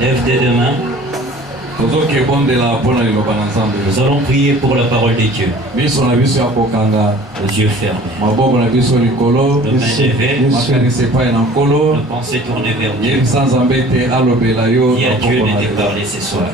Lève tes deux mains. Nous allons prier pour la parole de Dieu. Les yeux fermés. Les mains levées. La pensée tournée vers Dieu. Dis à Dieu de te parler ce soir.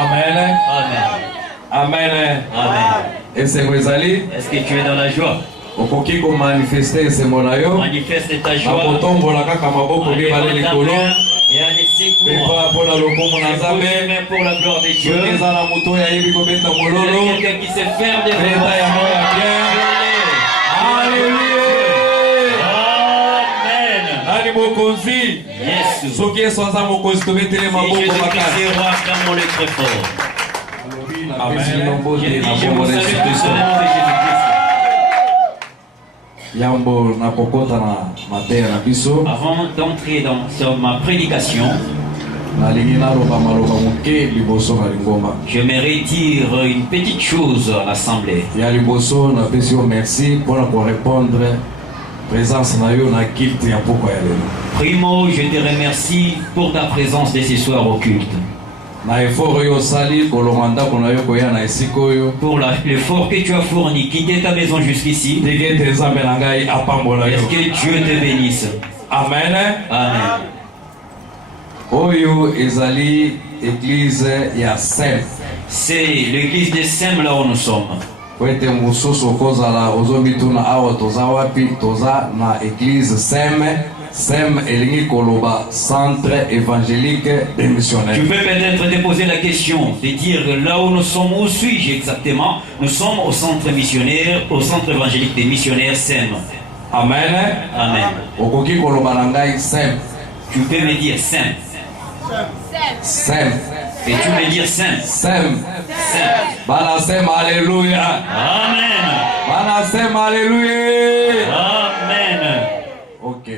Amen. Amen. Amen. Est-ce que tu es dans la joie? Manifeste ta joie. Et à laisser pour la gloire de Dieu. Quelqu'un qui sait faire des Yes. Si Jésus-Christ est roi, acclame-le très fort. Amen. Je vous salue tous au nom de Jésus-Christ. Avant d'entrer sur ma prédication, j'aimerais dire une petite chose à l'Assemblée. Primo, je te remercie pour ta présence de ce soir au culte. Pour l'effort que tu as fourni, quitter ta maison jusqu'ici. Est-ce que Dieu te bénisse? Amen. Amen. C'est l'église de Sem là où nous sommes. Centre évangélique des missionnaires. Tu peux peut-être te poser la question de dire là où nous sommes, où suis-je exactement? Nous sommes au centre missionnaire, au centre évangélique des missionnaires SEM. Amen. Amen. Tu peux me dire SEM. SEM. Et tu peux dire SEM. SEM. SEM. Bana SEM, alléluia. Amen. Bana SEM, alléluia. Amen. Ok.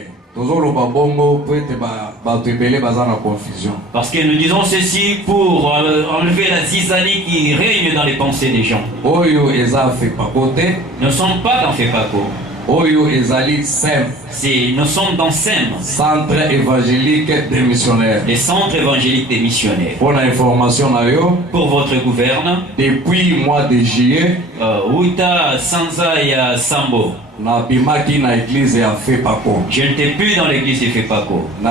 Parce que nous disons ceci pour enlever la zizanie qui règne dans les pensées des gens. Nous ne sommes pas dans Fepaco. Nous sommes dans SEM. Centre évangélique des missionnaires. Les centres évangéliques des missionnaires. Pour l'information, pour votre gouverne, depuis le mois de juillet, Uta Sanza ya Sambo. Je n'étais plus dans l'église de Fepaco. Je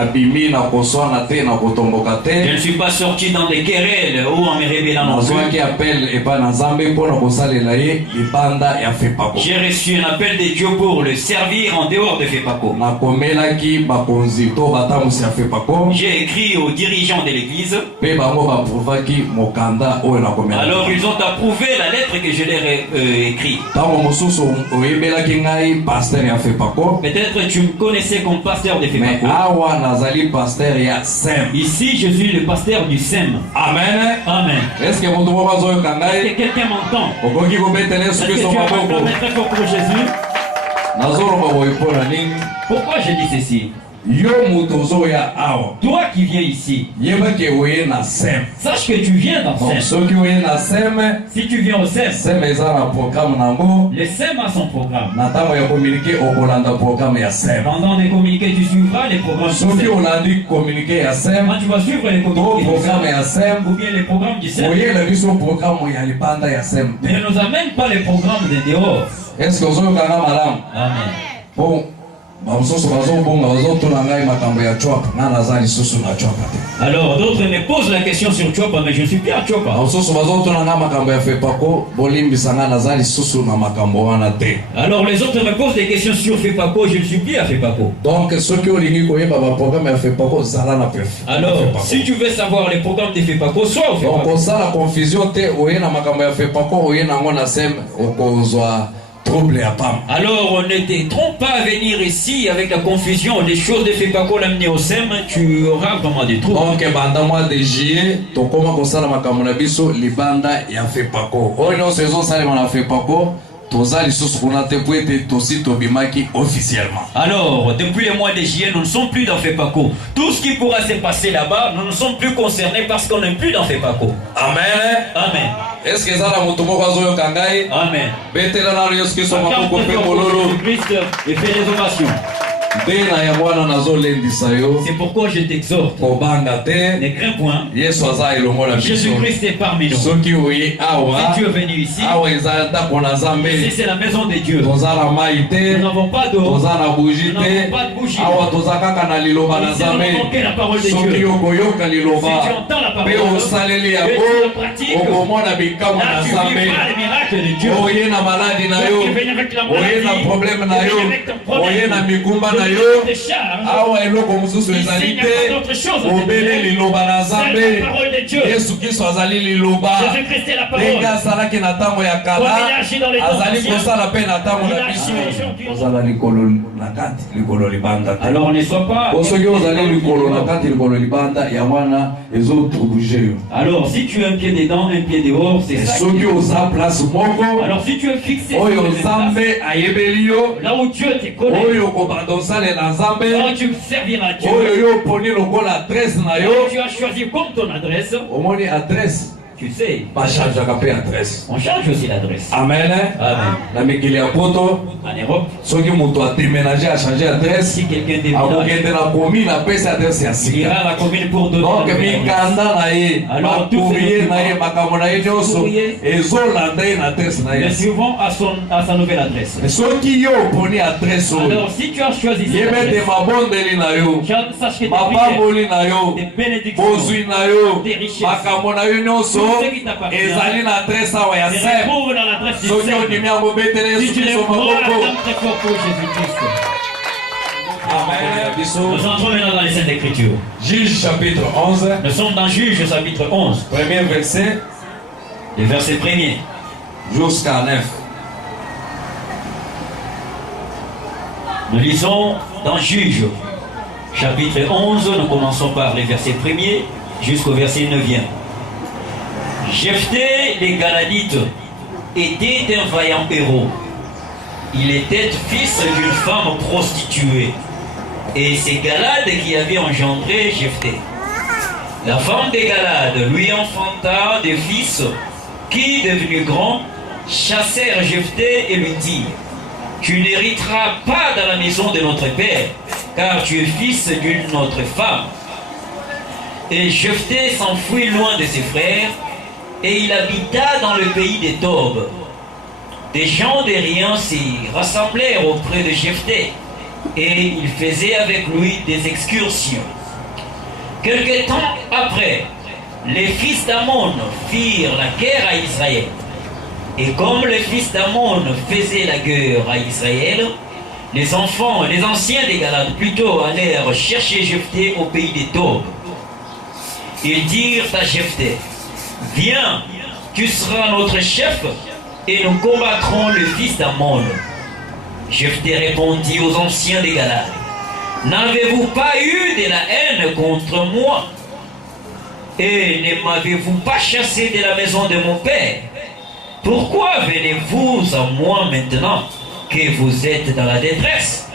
ne suis pas sorti dans des querelles ou en me révélant non plus. J'ai reçu un appel de Dieu pour le servir en dehors de Fepaco. J'ai écrit aux dirigeants de l'église. Alors ils ont approuvé la lettre que je leur ai écrite. ngai pasteur ya Fepako. Peut-être tu me connaissais comme pasteur de Mais Fepako. awa nazali pasteur ya SEM. Ici, je suis le pasteur du SEM. Amen. Amen. Est-ce que moto moko azoyoka Est-ce ngai? que quelqu'un m'entend? Okoki kobetele Est-ce soki que tu so as maboko. acclamé très fort pour Jésus? Nazoloba boye mpona nini? Pourquoi je dis ceci? Yo moto ozoya awa. Toi qui viens ici, Yebaki oye na SEM. sache que tu viens dans Donc SEM. soki oye na SEM, Si tu viens au SEM, SEM eza na programme nango. le SEM a son programme. Na ntango ya communiqué okolanda programme ya SEM. Pendant les communiqués, tu suivras les programmes du Soki SEM. olandi communiqué ya SEM, Quand tu vas suivre les to communiqués du programme SEM, ya SEM, ou bien les programmes du SEM, oyela biso programme ya libanda ya SEM. ne nous amène pas les programmes de dehors. Est-ce que ozoyokanga malamu? Amen. Po bamosusu bazobonga bazotuna ngai makambo ya chwapa nga naza lisusu na chwapa te. Alors, d'autres me posent la question sur Chouapa, mais je ne suis plus à Chouapa. bamosusu bazotuna ngai makambo ya Fepako bolimbisa nga naza lisusu na makambo wana te. Alors, les autres me posent des questions sur Fepako, je ne suis plus à Fepako. Donc soki olingi koyeba baprogramme ya Fepako zala na Alors, si tu veux savoir les programmes de Fepako, sois au donc Fepako. osala confusion te oye na makambo ya Fepako oye nango na SEM okozwa trouble ya pamba. Alors, ne te trompe pas à venir ici avec la confusion des choses de Fepako, l'amener au SEM, tu auras vraiment des troubles. Donc banda mois de juillet tokoma kosala makambo na biso libanda ya Fepako oyo nyonso ezosalema na Fepako toza lisusu kuna te po ete tosi tobimaki officiellement. Alors, depuis le mois de juillet, nous ne sommes plus dans Fepako. Tout ce qui pourra se passer là-bas, nous ne sommes plus concernés parce qu'on n'est plus dans Fepako. Amen. Amen. Est-ce que eza na moto moko azoyoka ngai? Amen. Betela nano yesu kristo Acclame maboko très mpe fort pour mololo Jésus-Christ et fais des ovations. nde na yango wana nazolendisa yo C'est pourquoi je t'exhorte. kobanga te. Ne crains point. Yesu aza elongo na biso. Jésus-Christ est parmi nous. Si soki oye awa tu es venu ici, awa eza ndako na ici Nzambe c'est la maison de Dieu. toza na mai te Nous n'avons pas d'eau. toza na buji Nous te n'avons pas de bougie. awa toza kaka na liloba na Ici nous Nzambe n'avons que la parole de soki Dieu. okoyoka Si liloba tu entends la mpe parole, osaleli et yango tu la pratiques, okomona bikamwa na là tu Nzambe. vivras les miracles de Dieu. Oye na maladi na yo Tu viens avec la oye na maladie, problème na tu yo viens avec ton problème, oye na mikumba na tu yo viens avec tes charges. awa eloko mosusu Ici, ezali il n'y a pas d'autre chose à te te obele dire. liloba na C'est Nzambe. la parole de Dieu. Yesu Kristo azali liloba Jésus-Christ est la ndenge parole. asalaki na ntango ya Comme il a kala agi dans les temps azali anciens, kosala mpe na ntango il na a biso agi aujourd'hui. ozala likolo na kati likolo libanda te. Alors ne sois pas. Po soki ozali likolo na kati likolo libanda ya wana ezotrouge yo. Alors si tu as un pied dedans, un pied dehors, c'est ça. soki oza place moko Alors si tu es fixé sur oyo le même Nzambe place, ayebeli yo là où Dieu te connaît, oyo okobanda osalela Nzambe là où tu serviras Dieu, oyo yo oponi lokola adresse na là yo où tu as choisi comme ton adresse, omoni adresse tu sais, bachangeaka mpe adresse. on change aussi l'adresse. Amen. Amen. Na mikili ya poto En Europe, soki moto ademénage achange adresse si quelqu'un déménage, akokende na commune apesi adresse ya il sika. ira à la commune pour donner Donc la nouvelle adresse. mikanda na ye Alors, tous ces bacourrier na ye documents, makambo na ye nyonso courrier, ezolanda ye na adresse na ye. Mais suivons à sa nouvelle adresse. soki yo oponi adresse oyo Alors si tu as choisi cette yebete adresse, mabondeli na yo sache que tes prières, mapamboli na yo tes bénédictions, bozwi na yo des richesses, makambo na yo nyonso tout ce qui t'appartient, ezali na adresse awa ya se sem. retrouve dans l'adresse du soki Seigneur. ondimi yango betele Si yesu tu les kristo crois, maboko. acclame très fort pour Jésus-Christ. Amen. Biso. Nous entrons maintenant dans les Saintes Écritures. Juge chapitre 11 Nous sommes dans Juge chapitre 11, premier verset le verset 1er. jusqu'à 9. Nous lisons dans Juge chapitre 11, nous commençons par les versets 1er jusqu'au verset 9e. Jephthé les Galadites était un vaillant héros. Il était fils d'une femme prostituée. Et c'est Galade qui avait engendré Jephthé. La femme de Galade lui enfanta des fils qui, devenus grands, chassèrent Jephthé et lui dirent: tu n'hériteras pas dans la maison de notre père, car tu es fils d'une autre femme. Et Jephthé s'enfuit loin de ses frères, et il habita dans le pays des Tob. Des gens de rien s'y rassemblèrent auprès de Jephthé, et ils faisaient avec lui des excursions. Quelque temps après, les fils d'Ammon firent la guerre à Israël. Et comme les fils d'Ammon faisaient la guerre à Israël, les enfants, les anciens des Galades plutôt, allèrent chercher Jephthé au pays des Tob. Ils dirent à Jephthé: viens, tu seras notre chef, et nous combattrons le fils d'Ammon. Jephthé répondit aux anciens des Galades, n'avez-vous pas eu de la haine contre moi? Et ne m'avez-vous pas chassé de la maison de mon père? Pourquoi venez-vous à moi maintenant que vous êtes dans la détresse?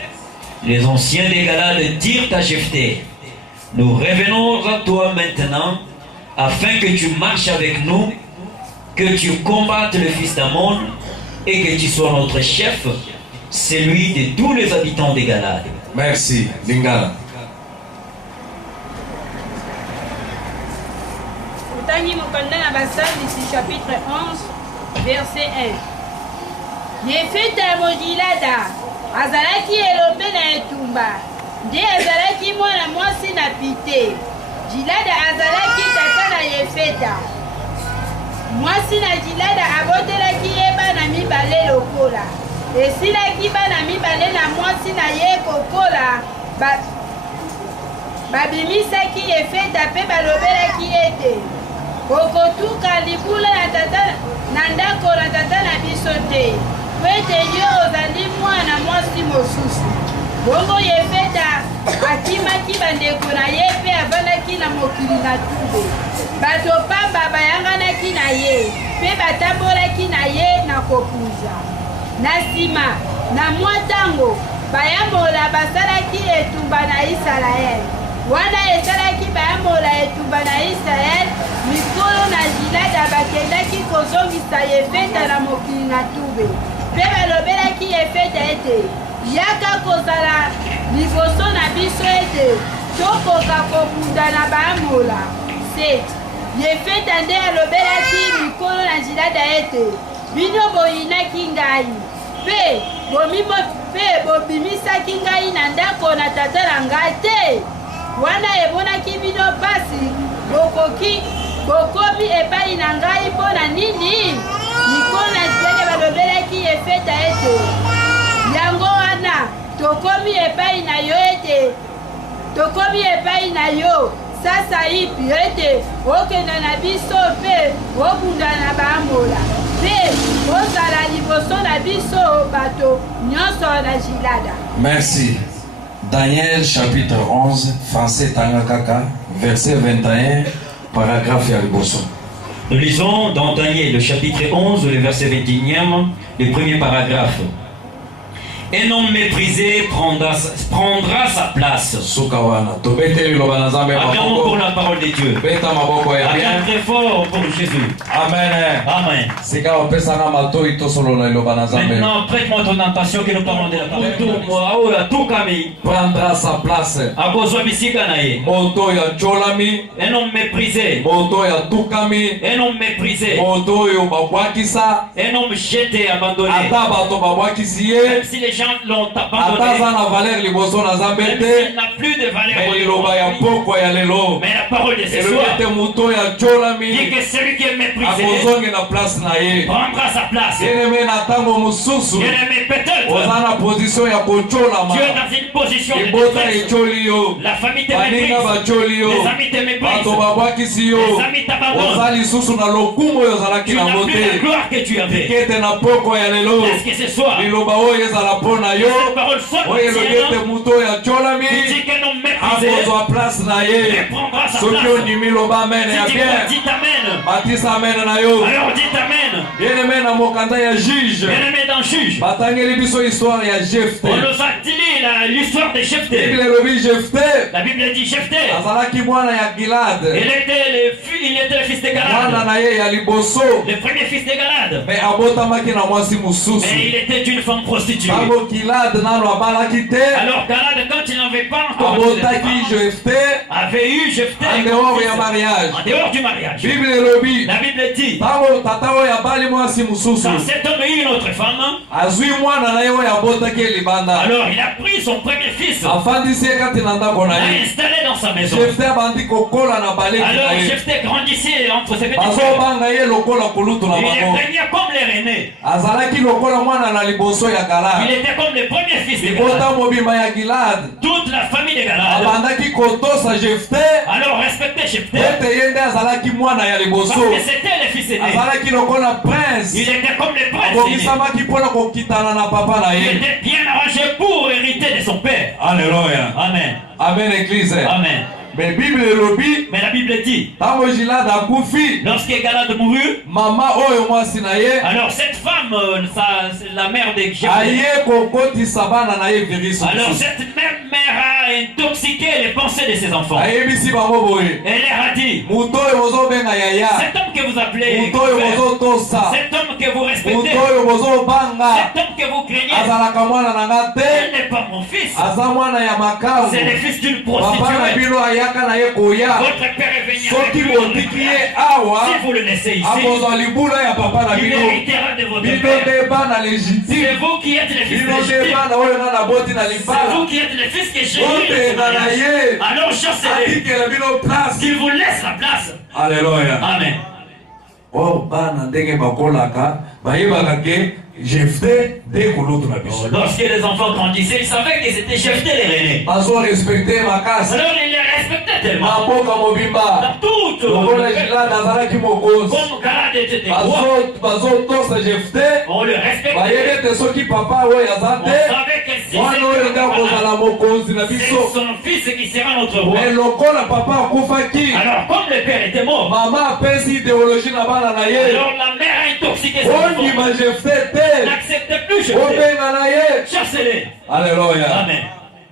Les anciens des Galades dirent à Jephthé, nous revenons à toi maintenant, afin que tu marches avec nous, que tu combattes le fils d'Ammon, et que tu sois notre chef, celui de tous les habitants des Galades. Merci, Lingala. Tangi mokanda na basalisi chapitre 11 verset 1. Yefeta mojilada azalaki elombe na etumba nde azalaki mwana mwasi na pite. Jilada azalaki tata na Yefeta. Mwasi na Jilada abotelaki ye bana mibale lokola. Esilaki bana mibale na mwasi na ye kokola babimisaki Yefeta mpe balobelaki ete kokotuka libula na tata na ndako na tata na biso te, po ete yo ozali mwana mwasi mosusu. Bongo Yefeta akimaki bandeko na ye mpe avandaki na mokili na tube. Bato pamba bayanganaki na ye mpe batambolaki na ye na kopuza. Na nsima na mwa ntango bayambola basalaki etumba na Isalaele. Wana esalaki bayambola etumba na Israel, mikolo na Jilada bakendaki kozongisa Yefeta na mokili na tube. Mpe balobelaki Yefeta ete yaka kozala liboso na biso ete tokoka kobunda na bayambola. 7. Yefeta nde alobelaki mikolo na Jilada ete bino boyinaki ngai mpe bobimisaki ngai na ndako na tata na ngai te. Wana ebonaki bino pasi bokomi epai na ngai mpo na nini? Mikolo na Jilada balobelaki Yefeta ete yango wana tokomi epai na yo sasa ipi ete okenda na biso mpe obunda na baambola mpe ozala liboso na biso bato nyonso na Jilada. Merci. Daniel chapitre 11, français Tangakaka, verset 21, paragraphe Yaliboso. Nous lisons dans Daniel le chapitre 11, le verset 21, le premier paragraphe. Un homme méprisé prendra sa place. Acclamons pour la parole de Dieu. Acclamons très fort pour Jésus. Amen. Amen. Maintenant, prête-moi ton attention que nous parlons de la parole. Prendra sa place. Un homme méprisé. Un homme méprisé. Un homme jeté, abandonné. Même si les gens l'ont abandonné, même s'il n'a plus de valeur pour lui, mais la parole de ce soir dit que celui qui est méprisé prendra sa place. Bien-aimé, peut-être tu es dans une position de détresse. La famille te méprise, les amis te méprisent, les amis t'abandonnent. Tu n'as plus la gloire que tu avais. Est-ce que ce soir cette parole soit dit qu'un homme méprisé prendra sa place. Si tu crois, dites Amen. Alors dites Amen. Bien-aimé dans Juge, on nous a dit l'histoire de Jephthé. La Bible dit Jephthé, il était le fils de Galade, le premier fils de Galade, mais il était une femme prostituée. Alors Galade, quand il n'avait pas encore avait eu Jephthé en dehors du mariage. La Bible dit, quand cet homme eut une autre femme, alors il a pris son premier fils, l'a installé dans sa maison. Alors Jephthé grandissait entre ses petits frères. Il régnait comme les aînés. Il était comme le premier fils de Galade. Toute la famille de Galade alors respectait Jephthé parce que c'était le fils aîné. Il était comme le prince. Il était bien et pour hériter de son père. Alléluia. Amen. Amen, église. Amen. Mais Bible lobby, Mais la Bible dit, tango Gilad a koufi, lorsque Galad mourut, mama oyo mwasi na ye, alors cette femme, c'est la mère de Jephthé, aye kokotisa bana na ye virus. alors cette même mère a intoxiqué les pensées de ses enfants. Ayebisi bango boye. Elle leur a dit, Muto oyo bozobenga yaya. cet homme que vous appelez Muto oyo grand-père, bozotosa. cet homme que vous respectez, Muto oyo bozobanga. cet homme que vous craignez, Azalaka mwana na nga elle te. n'est pas mon fils, Aza mwana ya makamu. c'est le fils d'une Papa na prostituée. bino ayaka na ye koya. Votre père est venu avec Soki lui dans le botiki ye mariage. awa. Si vous le laissez ici, Akozwa libula ya papa na il bino. héritera de votre Bino père. nde bana C'est légitime. vous qui êtes les fils Bino nde légitimes. bana oyo nga na boti na C'est libala. vous qui êtes les fils que j'ai Botenga na ye. Alors chassez-les. Atikela bino place. Qu'il vous laisse la place. Alléluia. Amen. Oh bana ndenge bakolaka bayebaka ke Jephthé nde kulutu na biso. Lorsque les enfants grandissaient, ils savaient que c'était Jephthé l'aîné. Bazo respecte makasi. Alors ils les respectaient tellement. Maboka mobimba. Dans toute Lokola Gilad azalaki mokonzi. comme Galad était roi, bazotosa Jephthé. on le respectait. Bayebe te soki papa oyo aza On te. savait que si Mwana oyo nde akozala mokonzi na c'est biso. son fils qui sera notre roi. Mais lokola papa akufaki. Alors comme le père était mort, Mama apesi idéologie na bana na ye. alors la mère a intoxiqué ses enfants. Ondima Jephthé te. N'acceptez plus Jephthé. Obenga na ye. Chassez-les. Alléluia. Amen.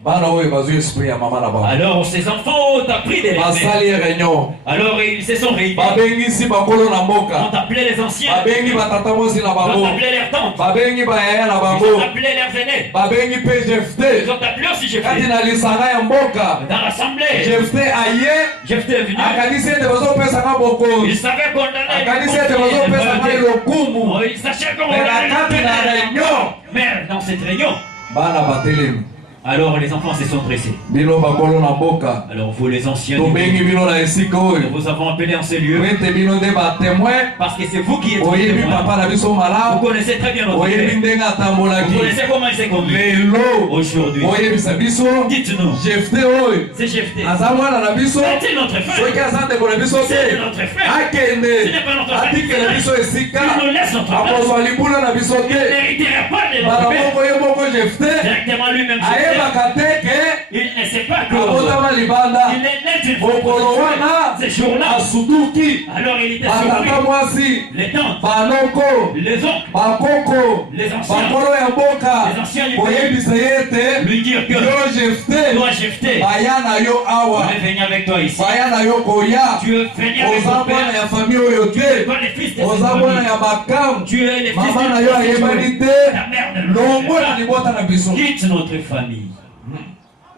Bana oyo bazwi esprit ya mama na bango. Alors ces enfants ont appris des Basali ye réunion. Alors ils se sont réunis. Babengisi bakolo na On mboka. appelait les anciens. Babengi batata mosi na On bango. appelait leurs tantes. Babengi bayaya na Ils bango. ont appelé leurs aînés. Babengi mpe Jephthé. Ils ont appelé aussi Kati Jephthé. na lisanga ya mboka. Dans l'assemblée, Jephthé aye. Jephthé est venu. Akanisi ete bazopesanga Il bokonzi. savait condamner. Akanisi ete bazopesanga lokumu. Il sachait qu'on Mais na kati na réunion. Mais dans cette réunion, Bana batelemi. alors les enfants se sont dressés. Bino bakolo na mboka. Alors vous les anciens, Tobengi bino na esika oyo. nous vous avons appelé en ce lieu Ete bino nde batémoin. parce que c'est vous qui êtes Oyebi témoins. papa na biso Vous malamu. connaissez très bien notre Oyebi père. ndenge Vous atambolaki. connaissez comment il s'est conduit. Lelo. Aujourd'hui, Oyebisa biso. dites-nous, Jephthé oyo. c'est Jephthé. Aza mwana na biso. C'est notre frère. Soki aza ndeko na biso C'est te. notre frère. Ce Akende. n'est pas notre frère. Atikela biso esika. Il nous laisse notre place. Akozwa libula na biso Il te. n'héritera pas de notre Bana père. moko ye moko Jephthé. Directement lui-même, Jephthé. Ayebaka te ke. Il ne sait pas que Abotama libanda. il est né d'une Mokolo wana. ce jour-là. Asutuki. Alors il était Batata surpris. mwasi. Les tantes, Banoko. les oncles, Bakoko. les anciens Bakolo ya mboka. Les anciens du Oyebisa ye te. lui dire que Yo Jephthé. toi Jephthé, Baya na yo awa. je vais venir avec toi ici. Baya na yo koya. Tu veux venir avec Oza ton mwana père. ya famille oyo te. Toi les fils de cette Oza mwana famille. ya makamu. Tu es les fils Mama na de yo cette ayebani famille. te. Ta mère ne le Longo na sait libota na biso. pas. Quitte notre famille.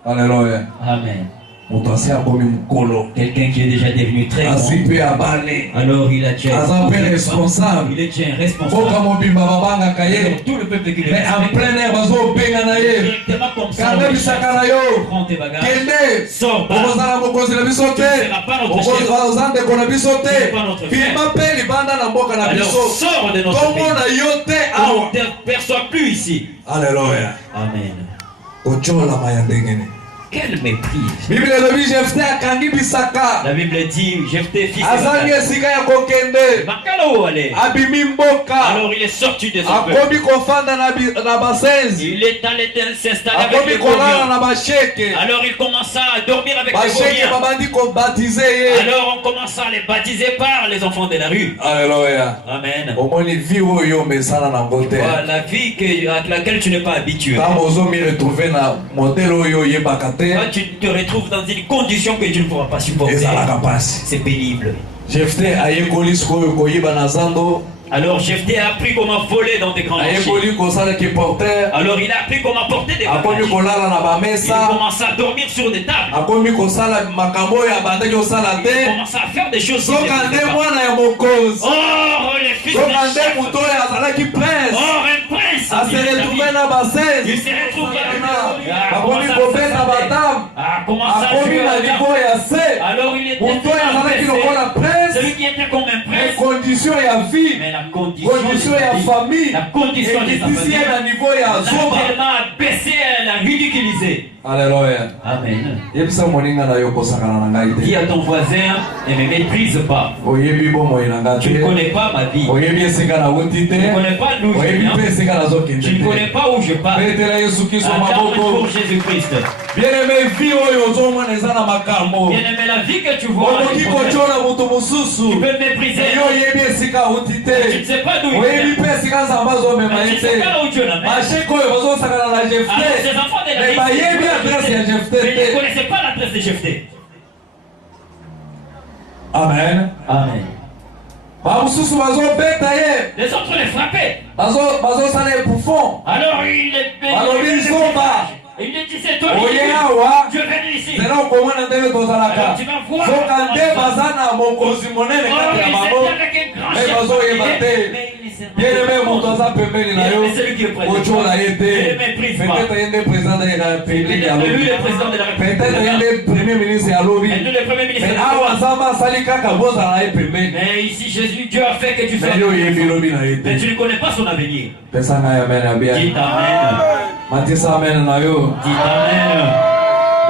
Alléluia. Amen. Moto asi akomi mokolo. Quelqu'un qui est déjà devenu très Asi grand. mpe abale. Alors il a déjà Aza mpe responsable. il est déjà un Mboka responsable. mobimba babangaka ye. Alors, tout le peuple qui le Mais en respecte, plein air bazobenga na ye. directement comme ça, Kanga bisaka na yo. prends tes bagages, Kende. sors pas. Okozala mokonzi na biso te. Oza ndeko na biso te. Bima mpe libanda na mboka na Alors biso. sors de notre Kombo pays. na yo te On awa. ne te perçoit plus ici. Alléluia. Amen. Kocholama ya ndenge nini. Quelle méprise. Bible elobi Jephthé akangi bisaka. La Bible dit, Jephthé fils Azangi de esika ya kokende. Makala où aller. Abimi mboka. Alors il est sorti de son peuple. Akomi kofanda na basenzi. Il est allé s'installer avec Akomi les kolala Goliens. na basheke. Alors il commença à dormir avec les Basheke Goliens. babandi kobatize ye. Alors on commença à les baptiser par les enfants de la rue. Alléluia. Amen. Omoni vie oyo mesana na ngote. Voilà, la vie à laquelle tu n'es pas habitué. Tango ozomi retrouver na modèle oyo yebaka te. Toi, tu te retrouves dans une condition que tu ne pourras pas supporter. Ezalaka pasi. C'est pénible. Jephthé ayekoli sikoyo koyiba na zando. Alors Jephthé a appris comment voler dans des grands marchés. Ayekoli kosala ki porteur. Alors il a appris comment porter des Akomi bagages. kolala na Il bamesa. commença à dormir sur des tables. Akomi kosala makambo oyo abandaki kosala Il te. commença à faire des choses. qu'il Soka ne nde faisait pas. mwana ya mokonzi. Or les fils Soka de nde chef. moto oyo azalaki prince. Or un prince. Ase retrouve na Il basenzi. s'est retrouvé avec Akomi kobeta badamu. Akomi na niveau ya se. Alors il était Moto oyo azalaki lokola prince. celui qui était comme un Mais prince. condition ya vie, Mais la condition ya famille, la condition et de sa ici famille à niveau ya l'a zoba. tellement abaissé, elle l'a ridiculisé. Alléluia. Amen. Yebisa moninga na yo kosakana na ngai Dis te. à ton voisin, ne me méprise pas. Oyebi bomoi na ngai Tu ne te. connais pas ma vie. Oyebi esika na wuti te. Tu ne connais pas d'où je Oyebi viens. pe esika na zokende Tu ne connais te. pas où je pars. Betela Yesu Kristo Attends maboko. pour Jésus-Christ. Bien-aimé, vie oyo ozomona eza na makambo. Bien-aimé, la vie que tu vois, Okoki kotiona mutu tu mosusu. peux mépriser. Yo oyebi esika wuti Tu te. ne sais pas d'où il Oyebi vient. pe esika nzambe azomema Mais ye tu ne sais te. pas où Dieu l'amène. Masheko oyo bazosakana na Alors, Jefte. ces enfants de la Mais vie, bayebi adresse ya mais Jefte ils ne te. connaissaient pas l'adresse de Jephthé. Amen. Amen. Bamosusu bazobeta ye. Les autres les frappaient. Bazosala ebuffon. Alors il les Balobi nzomba. Il lui disait, toi, Oye awa. je viens ici. Zela okomona ndenge tozalaka. Alors tu vas voir. Soka nde baza na mokonzi monene Oh, kati ya il bango. s'était avec un grand Mais chef. bazoyeba te. Mais il s'est- Bien-aimé moto aza pembeni na yo. Mais celui qui est près de Otyola ye toi, te. ne méprise pas. Peut-être ye nde président de la République Il ya est lobi. lui le président de la République. Peut-être ye nde premier ministre ya lobi. Et nous, le premier ministre. Mais awa nzambe asali kaka bozala ye pembeni. Mais ici, Jésus, Dieu a fait que tu sois. Mais yo oyebi lobi na ye Mais te. tu ne connais pas son avenir. Pesa ngai amen ya bien. Dis Amen. Matisa amen na yo. Dis Amen.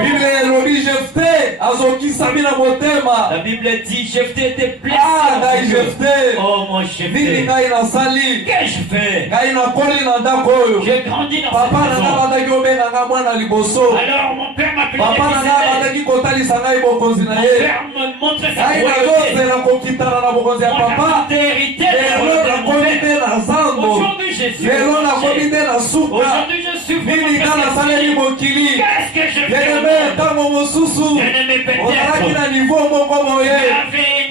Bible elobi Jefte azokisami na motema. La Bible dit, Jephthé était blessé. Ah, ngai en Jefte. Oh, mon Nini Jephthé. ngai nasali. Qu'ai-je fait? Ngai nakoli na ndako oyo. J'ai grandi dans Papa cette na maison. ngai bandaki obenga ngai mwana liboso. Alors mon père m'appelait Papa na ngai Jéphthé. bandaki kotalisa ngai bokonzi na Mon ye. père me montrait sa Ngai royauté. nazozela kokitana na bokonzi ya Mon papa. hérité de la Lelo royauté de mon nakomi père. te na zando. Aujourd'hui, je suis Lelo nakomi te na suka. Aujourd'hui, je suis Nini ngai nasaleli mokili. Qu'est-ce que je fais? Bien-aimé, ntango mosusu Bien-aimé, ozalaki peut-être. na niveau moko boye.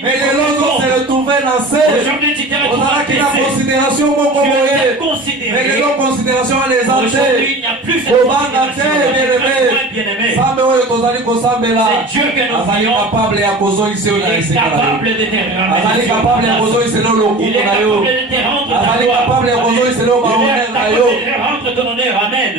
Mais lelo ozose retrouve na se. Aujourd'hui, tu t'es ozalaki na retrouvé. considération moko Je boye. t'ai Mais considéré. lelo considération wana eza Aujourd'hui, te. il n'y a plus cette kobanga te considération. bien-aimé. Bien-aimé. Nzambe oyo tozali kosambela C'est Dieu que nous azali prions. kapable ya kozoyisa yo Il na est esika na yo. capable de te azali kapable ya ramener. kozoyisa yo Il lokumu est na yo. capable de te rendre ta azali gloire. kapable ya kozoyisa yo Il est bahonneur na capable yo. de te rendre ton honneur. Amen.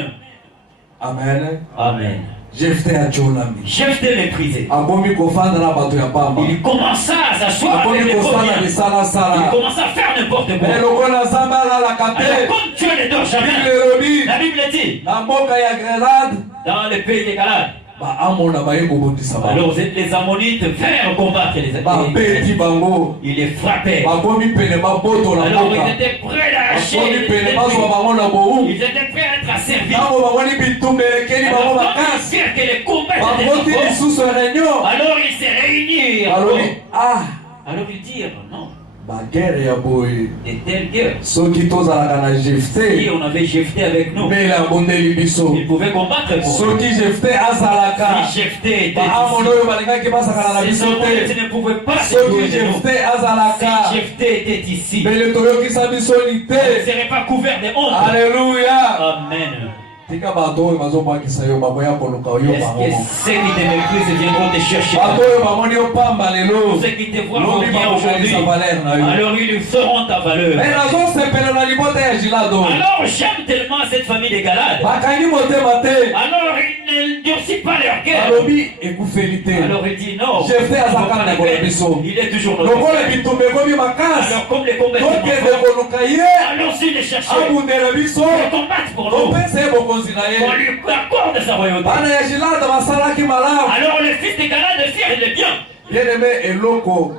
amen. Amen. Jefte ajonami Jephthé méprisé. akomi kofanda na bato ya pamba. Il commença à s'asseoir avec akomi les kosala premiers. Il bisalasala. commença à faire n'importe quoi. Mais lokola nzambe alalaka Alors, te. comme Dieu ne dort jamais, Bible elobi la Bible dit, na mboka ya Galade dans le pays des Galades, baamona baye kobondisa bango. alors les Ammonites vinrent combattre les babeti bango Ils les frappaient. bakomi pene babotola Alors mboka. ils étaient prêts à bakomi lâcher. pene bazwa bango na bowu. Ils étaient prêts à être asservis. ntango bamoni bitumba elekeli bango Alors, quand makasi ils virent que les combats étaient baboti forts, lisusu réunion alors ils se réunirent. balobi ah Alors ils dirent, non, bagere ya boye de telles guerres. soki tozalaka na Si Jefte on avait Jephthé avec nous, mbele abondeli biso. il pouvait combattre pour nous. soki Jefte azalaka Si Jephthé était baamona ici, oyo balingaki basakana na ces biso Ammonites te. ne pouvaient pas se soki trouver de nous. Jefte azalaka Si Jephthé était ici, mbele toyokisa biso ni il ne te. serait pas couvert de honte. Alléluia. Amen. tika bato oyo bazobwakisa yo baboya koluka yo Est-ce bango. que ceux qui te méprisent viendront te chercher? bato oyo bamoni yo pamba lelo Ceux qui te voient lobi revenir aujourd'hui, bakokanisa valeur na yo. alors ils sauront ta valeur. me nazosepela na libota ya Gilado. Alors j'aime tellement cette famille de Galades. bakangi motema te. Alors ils ne durcissent pas leur cœur. balobi ekufeli te. Alors il dit non. Jephthé azaka ndeko na biso. Il est toujours notre lokola frère. bitumba ekomi makasi Alors comme les combats tokende sont koluka ye allons-y les chercher. abundela biso Ils combattent pour nous. topesa ye bokonzi na On ye. lui accorde sa royauté. bana ya Gilado basalaki malamu. Alors le fils de Galades firent le bien. bien-aimé eloko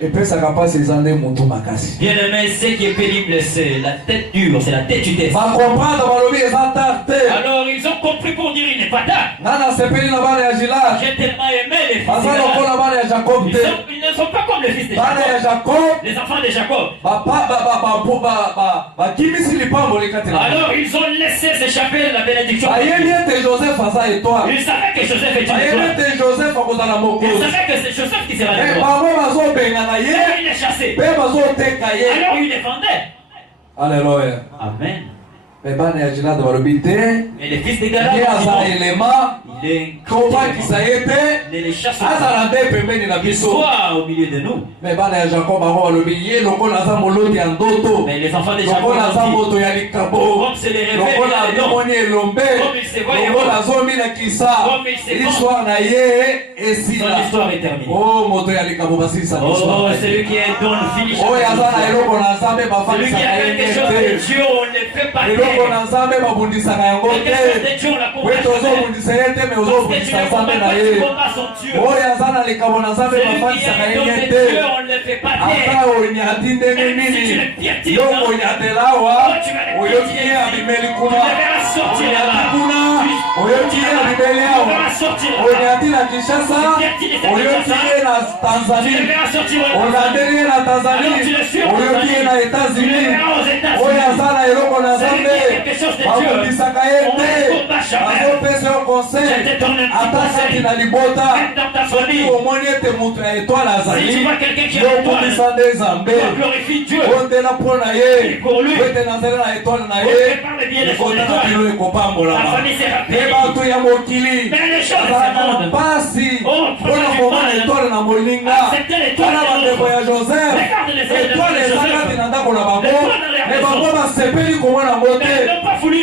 epesaka mpasi eza nde motu makasi. Bien aimé, ce qui est pénible, c'est la tête dure, c'est la tête du test. bakomprendre balobi eza tar te. Alors ils ont compris pour dire il n'est pas tard. nga nasepeli na bana ya Gilado J'ai tellement aimé les fils de baza Galades. lokola bana ya Jacob te. Ils ne sont pas comme les fils de bana ya Jacob. Jacob Les enfants de Jacob. bakimisi lipamboli kati na Alors ils ont laissé s'échapper la bénédiction. bayebi ete Joseph aza étoile. Ils savaient que Joseph est une bayebi étoile. ete Joseph akozala Ils mokonzi. savaient que c'est Joseph qui sera me le roi. bango bazobengana ye Alors il est chassé. mpe bazoteka ye. Alors il défendait. Alléluia. Amen. Mais bana ya Gilad balobite. Mais les fils de Galad, Il y a un élément. il est Comment qui ça a été? ne les chasse Azalande pembeni na qu'il biso. soit au milieu de nous. Mais bana ya Jacob balobite lokola za moloti ya ndoto. Mais les enfants de Jacob Lokola za ont dit, moto ya likabo. comme c'est les réveils, Lokola demoni elombe. comme il se voit, Lokola zomi na kisa. comme il se voit, Histoire na ye son esila. histoire est terminée. Oh moto ya likabo basilisa Oh, histoire. celui qui est dans le finish. Oh yaza na eloko na Nzambe Celui bafalisa qui a na quelque chose ye de te. Dieu, on ne le fait pas Eloko taire. na Nzambe babundisaka yango Quelque chose te. de Dieu, on l'a Wetu compris. ozobundisa ye te me Parce que tu ozobundisa ne Nzambe comprends na pas, tu ye. comprends son Dieu. Oyo aza na likabo na Nzambe Celui qui bafalisaka est ye dans ye le te. Dieu, on ne le fait pas taire. Ata onyati ndenge nini yo monyatela awa oyoki ye abimeli kuna onyati kuna oyoki ye abimeli awa onyati na Kinshasa oyoki ye na Tanzanie olandeli ye na Tanzanie oyoki ye na États-Unis oyo aza na eloko na Nzambe babundisaka ye te azopesa yo conseil ata kati na libota soki omoni ete moto ya etwale azali yobundisa nde Nzambe ondela mpo na ye ete na nzela na etwale na ye ekota na bino ekopambolama ye bato ya mokili azalaka na mpasi mpona komona etwale na moninga mpona bandeko ya Joseph etwale eza kati na ndako na bango me bango basepeli komona yango te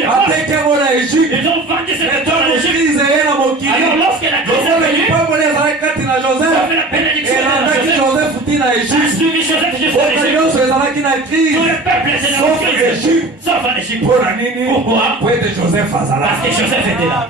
bateki yango na Egypte etwale krize ye na mokili lokola lipamboli ezalaki kati na Joseph elandaki Joseph ti na Egypte boka nyonso ezalaki na crise sauf Egypte mpo na nini po ete Joseph azalaka. Parce que Joseph était là.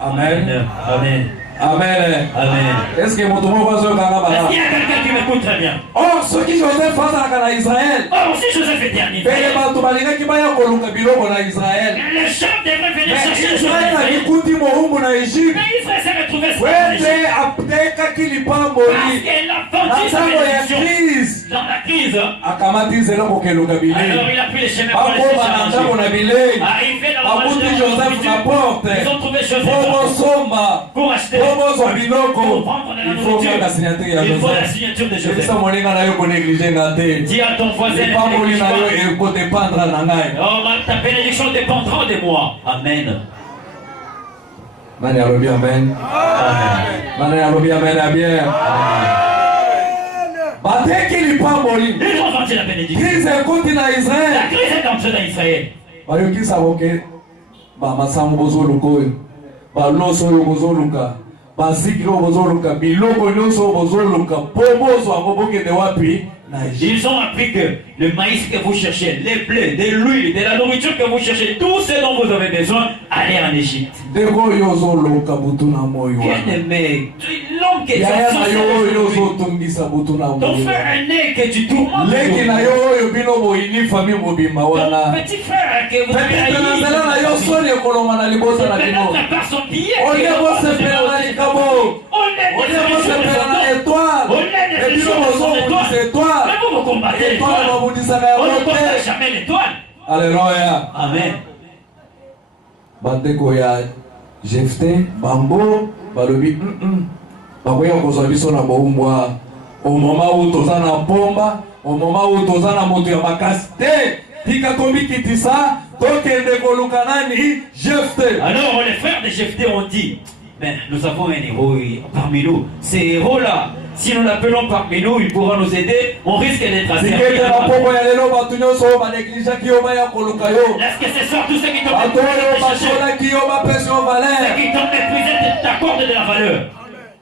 Amen. Amen. Amen. Amen. Est-ce que moto moko azokanga Est-ce bala? qu'il y a quelqu'un qui m'écoute très bien? Or soki Joseph azalaka na Israël Or, si Joseph était en pele Israël, bato balingaki baya koluka biloko na Israël les gens devraient venir mais chercher les choses Israël d'Israël. alikuti moumbu na Egypte Mais Israël s'est retrouvé sur wete atekaki parce lipamboli qu'elle a na vendu sa ntango ya bénédiction. crise Dans la crise, akamati nzela kokeluka alors bilei il a pris les chemins pour les bakoma na ndako chercher. na bilei Arrivé dans la babuti Joseph na porte ils ont trouvé po Joseph bosomba pour acheter. po bozwa biloko Pour prendre la il faut nourriture. kaka signature ya Il faut la Joseph signature de Joseph. ebisa moninga na yo konéglige nga te Dis à ton voisin, ne lipamboli néglige na yo pas. ekotepandra na ngai Oh, ta bénédiction dépendra de moi. Amen. nani alobi amen nani alobi amen ya bien bateki lipamboli Ils ont vendu la bénédiction. crise ekoti na La Israël crise est entrée dans Israël. bayokisa boke bamasango bozoluka oyo baloso oyo bozoluka baziki oyo bozoluka biloko nyonso oyo bozoluka mpo bozwa yango bokende wapi na Egypte. Ils ont appris que le maïs que vous cherchez, les blés, de l'huile, de la nourriture que vous cherchez, tout ce dont vous avez besoin, allez en Égypte. ndeko oyo ozoluka butu na moi wana Bien-aimé, l'homme que tu yaya as na yo oyo ozotungisa butu na ton moi frère aîné que tu tourmentes, leki na yo oyo bino boyini fami mobimba ton wana petit frère que vous avez petete na nzela na yo haï, soni ekolonga na libota na bino peut-être par son billet, olie bosepela na likabo olie bosepela na étoile ebino bozobundisa étoile mais vous combattez étoile l'étoile. babundisaka On yango ne combat te jamais l'étoile. alleluya Amen. bandeko ya Jefte bango balobi bakoya kozwa biso na boumbwa omoma oyo toza na mpomba omoma oyo toza na moto ya makasi te tika tombikitisa tokende koluka nani Jefte. Alors les frères de Jephthé ont dit, mais nous avons un héros parmi nous. Ce héros-là, si nous l'appelons parmi nous, il pourra nous aider. On risque d'être asservis. sikete na poko ya lelo bato nyonso oyo baneglijaki yo baya koluka yo Est-ce que ce soir, tous ceux qui t'ont bato oyo méprisé, basolaki yo bapesi yo ceux valeur qui t'ont méprisé t'accordent de la valeur.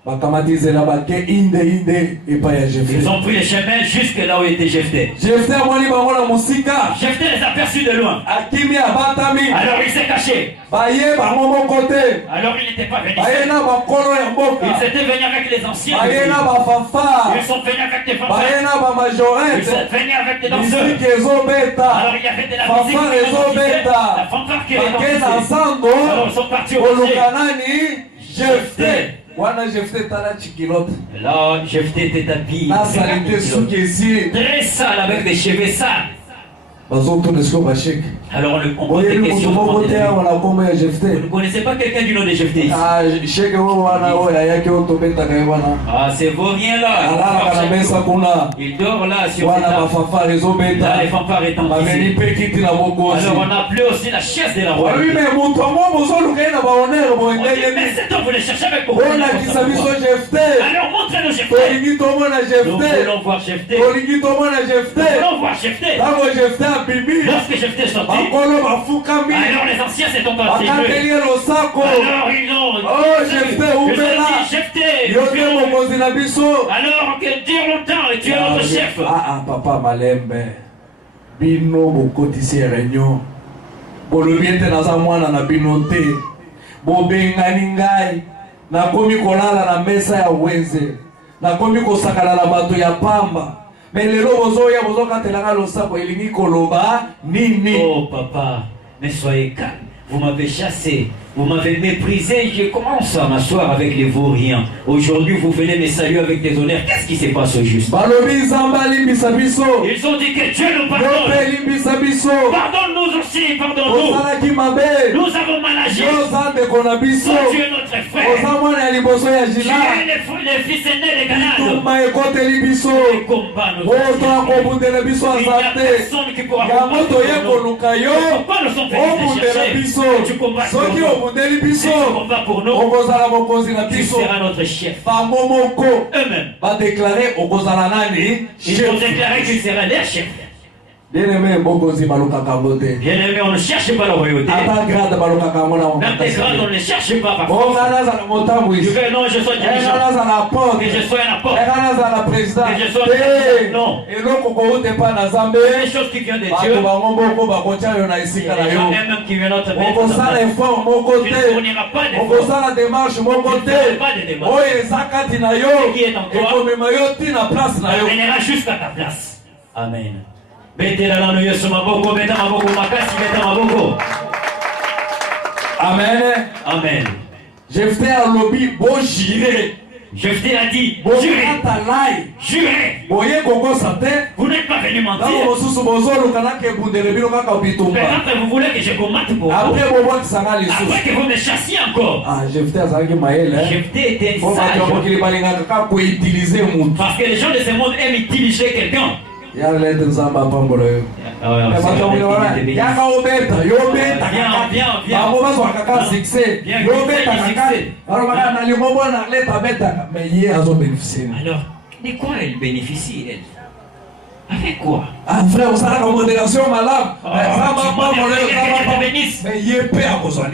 bakamati nzela bake inde epai ya Ils Jefte. ont pris le chemin jusque là où était Jephthé. Jefte amoni bango na mosika Jephthé les aperçut de loin. akimi abatami Alors il s'est caché. baye bango moko te Alors il n'était pas venu. baye na bakolo ya mboka Ils étaient venus avec les anciens. baye na bafanfare Ils sont venus avec des baye fanfares. na Ils bamajorete sont venus avec des danseurs. misiki ezobeta Alors il y avait de la musique. fanfare qui retentissait, ezobeta la fanfare qui bake na retentissait. nsando Alors ils sont partis au marché. koluka nani Jefte wana Jefte tala chikilote Là, Jephthé était habillé. nasali te suki esili Très sale avec des cheveux sales. bazotuna esiko basheke Alors on pose des questions. Vous ne connaissez pas quelqu'un du nom de Jephté ici? Ah, c'est vaurien là. Il dort là sur cette table. Là, les fanfares étant alors on a appelé aussi la chaise de la royauté. Mais cet homme voulait chercher avec beaucoup de alors montrez-nous Jephté. Nous voulons voir Jephté. Nous voulons voir Jephté. Lorsque Jephté est sorti, alors les anciens s'est tombés à ses genoux. Alors ils ont Jephté, alors que dire longtemps et tu es notre chef. Ah papa Malembe bino bokotisi réunion bolobi ete naza mwana na bino te bobengani ngai nakomi kolala na mesa ya wenze nakomi kosakala na bato ya pamba me lelo bozoya bozokatelanga losako elingi koloba nini. Oh papa, mais soyez calme. Vous m'avez chassé, vous m'avez méprisé, je commence à m'asseoir avec les vauriens. Aujourd'hui, vous venez me saluer avec des honneurs. Qu'est-ce qui se passe au juste? Ils ont dit que Dieu nous pardonne. Pardonne-nous aussi, pardonne-nous. Nous avons mal agi. Oh, tu es notre frère. Tu es les fils aînés des Canades. Les combats nous ont fait. Il n'y a personne qui pourra combattre pour nous. Pourquoi nous sommes venus te chercher? Tu combats pour nous. Tu combats pour nous. Tu seras notre chef. Eux-mêmes, ils ont déclaré que tu seras leur chef. Bien-aimé, on ne cherche pas la royauté. Même tes grades, on ne cherche pas par force. Je veux non, je sois dirigeant. Que je sois un apôtre. Que je sois un président. Non. Les choses qui viennent de Dieu. Les gens même qui viennent notre maître. Tu ne fourniras pas d'efforts. Tu ne feras pas de démarches. Ce qui est en toi amènera jusqu'à ta place. Amen. Amen. Amen. Jephté a lobby bon juré. Jephté a dit jurez. Vous n'êtes pas venu mentir. Peut-être vous voulez que je combatte pour vous. Après que vous me chassiez encore. Ah, Jephté était sage. Parce que les gens de ce monde aiment utiliser quelqu'un. Alors, de quoi elle bénéficie, elle? Avec quoi? Ah frère, vous savez la modération malade.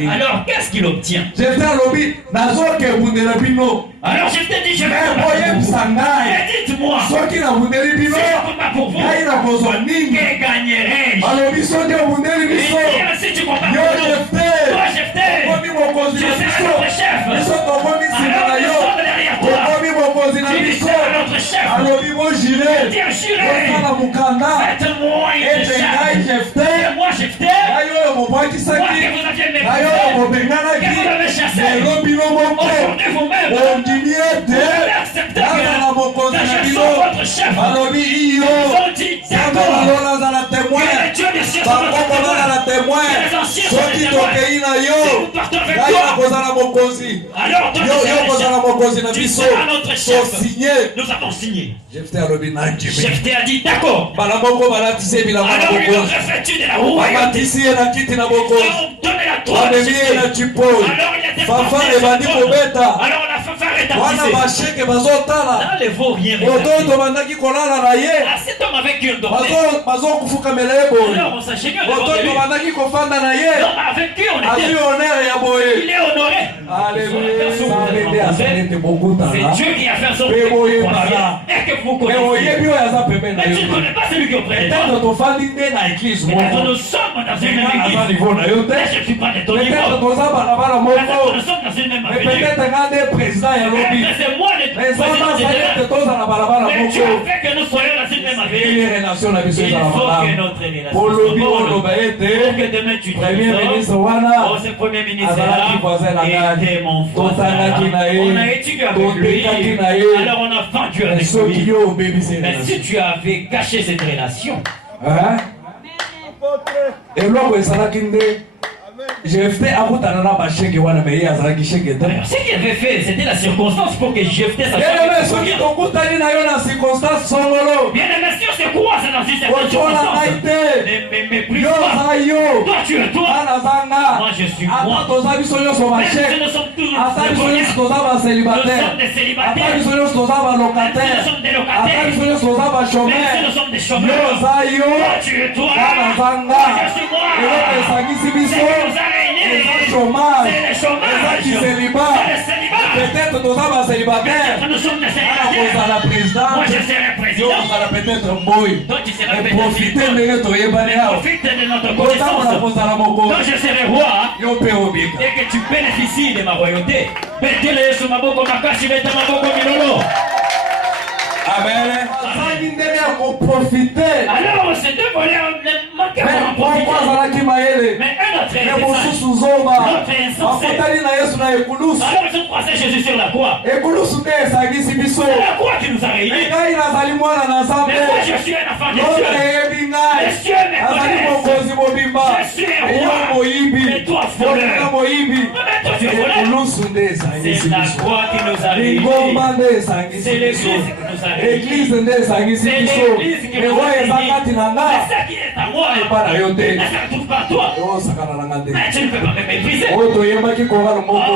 Alors, qu'est-ce qu'il obtient? Alors je t'ai dit, je vais mais dites-moi, si je ne combats pour vous, que gagnerai-je? Si tu combats pour nous, toi Jephté, tu seras notre chef. Alors nous sommes derrière toi. Tu seras notre chef. Tiens, jurez. Faites-moi une décharge. Et moi Jephté, moi que vous aviez méprisé, que vous m'avez chassé, aujourd'hui vous-même, vous acceptez que je sois votre chef. Ils ont dit d'accord. Que les dieux de ciel sont notre témoin. Que les anciens sont les témoins. Si nous partons avec toi, alors toi tu seras notre chef. Nous avons signé. Jephté a dit d'accord. Alors ils ont revêtu de la royauté. Ils ont donné la droite de Jephté. Alors il était porté sur le trône. Alors la fanfare est attisée. Dans les vauriens cet homme avec qui on dormait. Alors on s'ingénieur devant lui. L'homme avec qui on était. Il est honoré. C'est Dieu qui a fait son premier. Et que vous connaissez. Mais tu ne connais pas celui qui est auprès de toi. Peut-être nous sommes dans une même église. Mais je ne suis pas de ton niveau. Peut-être nous sommes dans une même avenue. Peut-être c'est moi le président de l'heure. Mais Dieu a fait que nous soyons dans une même avenue. Il faut que notre relation soit bonne. Pour que demain tu te dises, oh ce premier ministre là était mon frère. On a étudié avec lui. Alors on a vendu avec lui. Mais si tu avais caché cette relation, eloko ezalaki nde Jephthé akutana na bashenge wana me ye azalaki shenge te. Ce qu'il avait fait, c'était la circonstance pour que Jephthé sache. Bien-aimé, soki tokutani na yo na circonstance songolo. Bien-aimé, si on se croise dans une certaine circonstance, mais plus yo pas. yo. Toi, tu es toi. Moi, je suis moi. Ata toza biso nyonso bashenge. Nous sommes tous Ata biso nyonso toza bacélibataire. Nous sommes des célibataires. Ata biso nyonso toza balocataire. Nous sommes des Ata locataires. biso nyonso toza bachômeur. Nous sommes des chômeurs. Yo za yo. Toi, tu es toi. Moi, je suis moi. eloko esangisi biso. Chômage, c'est célibat. Peut-être nous sommes célibataires. La présidente. Moi je serai président. Peut-être Mboui. Toi tu seras profiter de notre ébanea. Profite de notre connaissance. Quand je serai roi et que tu bénéficies de ma royauté, mettez-les sur ma boko makashi, mettez ma boko milolo. Amen. Profiter. Alors ces deux volets ne manquent pas en profiter. Mais un autre est alors ils ont croisé Jésus sur la croix. C'est la croix qui nous a réunis. Mais moi je suis un enfant de Dieu. Les cieux me connaissent. Je suis un roi. Et toi voleur. Mais toi tu es voleur. C'est la croix qui nous a réunis. C'est l'église qui nous a réunis. Église nde esangisi biso ewa eza kati na nga epa na yo te osakana na nga te oyo toyembaki kongalo moko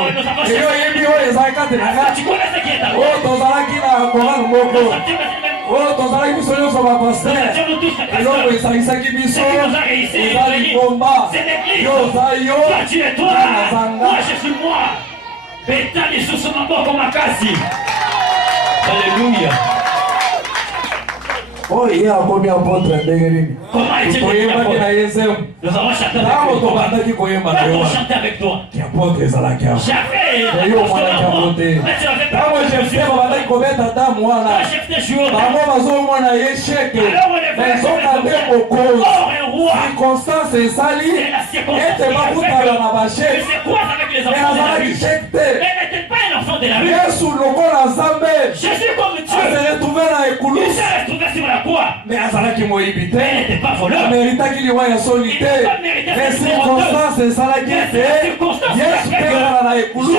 eyo oyebi oyo ezali kati na nga oyo tozalaki na kongalo moko oyo tozalaki biso nyonso bapaster eloko esangisaki biso eza likomba yo oza yo nazanga Alléluia. Oh, il y a combien d'apôtres ndenge toyembaki na ye nsemu ntango tobandaki koyemba na yo apôtre ezalaki awa eyo omonaki yango te ntango Jephthé babandaki kobeta damu wana bango bazomona ye sheke ezoka nde mokonzi circonstance esali ete bakutana na basheke me azalaki sheke te yesu lokola nzambe ase retrouve na ekulusu mais azalaki moyibi te ameritaki liwa ya soni te mais circonstance esalaki ete yesu mpe kala na ekulusu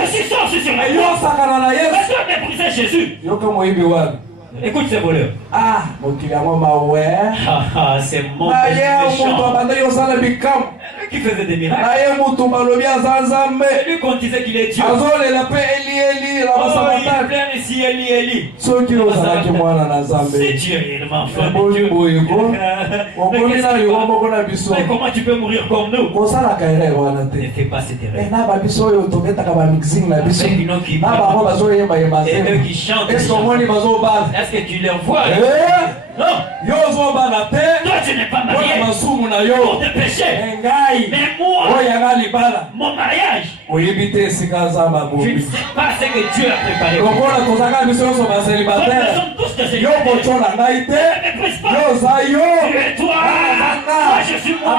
eyosakana na yesu yoka moyibi wana. Écoute ces voleurs. Ah, mokili yango mawe. C'est mon qui faisait des miracles. Lui qu'on disait qu'il est Dieu. Eli, il pleure ici, Eli. C'est Dieu réellement. Mais comment tu peux mourir comme nous? Ne fais pas cette erreur. Et eux qui chantent. Est-ce que tu les vois? Non. Toi tu n'es pas marié pour tes péchés. Mais moi, mon mariage, je ne sais pas ce que Dieu a préparé. Nous sommes tous des célibataires. Ne méprise pas. Tu es toi. Moi je suis moi.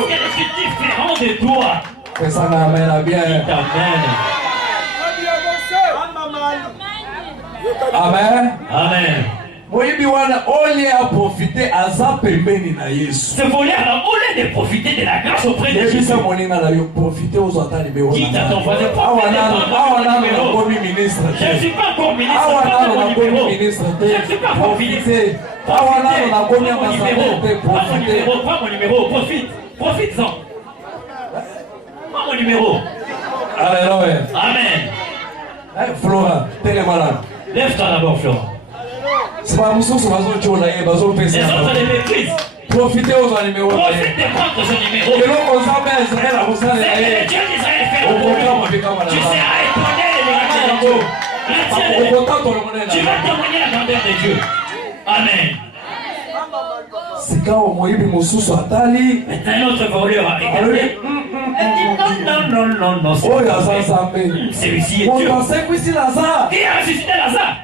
Je suis différent de toi. Amen. Amen. Moyibi wana ole a profiter aza pembeni na Yesu. Ce voleur au lieu de profiter de la grâce auprès de Jésus. Profiter aux autres libéraux. Quitte à ton voisin. Je ne suis pas encore ministre. Je ne suis pas encore ministre. Prends mon numéro. Profite-en. Prends mon numéro. Alléluia. Amen. Flora, télémalade. Lève-toi d'abord, Flora. C'est pas mon sens, les autres les méprisent. Profitez aux animaux. Profite de prendre ce numéro. Et l'on s'appelle Israël à vous aller. Dieu d'Israël fait le boulot. Tu seras étonné des miracles de Dieu. Tu vas témoigner la grandeur de Dieu. Amen. Sika omoyibi mosusu atali. Maintenant un autre voleur a regardé. Non. Celui-ci est Dieu. Qui a ressuscité Lazare?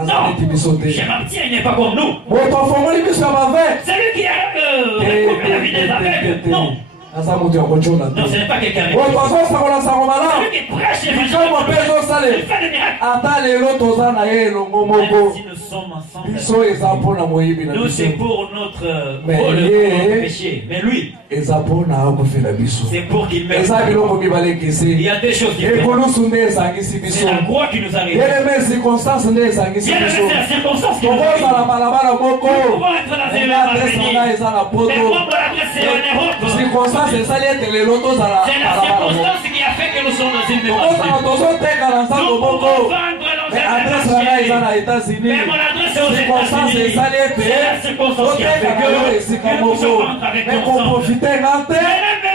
Non, j'ai menti, il n'est pas comme nous. Celui qui a recouvert la vie des aveugles. Non. asa mutu ya kochona Non, ce n'est pas quelqu'un avec oyo azosakola sango malamu celui qui prêche l'évangile. likambo mpe ezosale Il fait des miracles. ata lelo toza na ye elongo Même moko si nous sommes ensemble, biso eza mpona moyibi na nous biso c'est pour notre Mais pour lui- notre péché. Mais lui, eza mpona akofela biso c'est pour qu'il meure. eza biloko mibale Il ekeseni y a deux choses différentes. ekulusu nde ezangisi biso C'est la croix qui nous arrive. yeleme circonstance nde ezangisi Bien biso c'est la circonstance qui nous tokozala arrive. balabala moko Nous pouvons être dans une adrese nanga eza na Mais poto comment l'adresser en Europe? circonstance esali ete lelo tozala C'est la balabala moko circonstance qui a fait que nous sommes dans une tokozala maison. tozoteka na nzambo Nous pouvons moko vendre dans mais un adrese nanga eza na marché. États-Unis Mais mon adresse est aux circonstance États-Unis. esali ete C'est la circonstance qui a fait toteka na yo esika que nous moko puissions vendre avec mais ensemble. koprofite nga te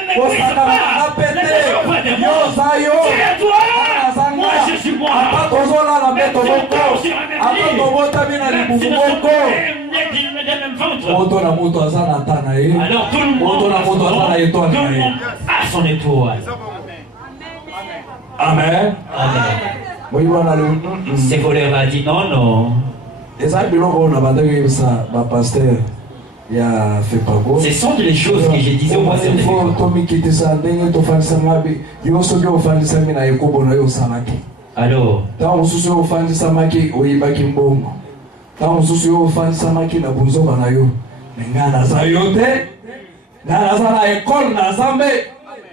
Mais kosakana nga pe te yo oza yo C'est toi. aza Moi, nga je suis moi. ata tozolala mbeto moko ata tobotami na libumu moko moto na moto aza na ta na ye Alors tout le moto na moto aza na étoile tout na le ye monde a son étoile. amen Amen. moyibana le Ces voleurs a dit non, non. eza biloko oyo na bandaki oyebisa bapaster ya fepago Ce sont les choses que je disais au pasteur de fo Feko. tomikitisa ndenge tofandisanga yo soki ofandisami na ekobo na yo osalaki Alors, ntango mosusu oyo ofandisamaki oyibaki mbongo ntango mosusu oyo ofandisamaki na bunzoka na yo me ngai naza yo te ngai naza na ekole na nzambe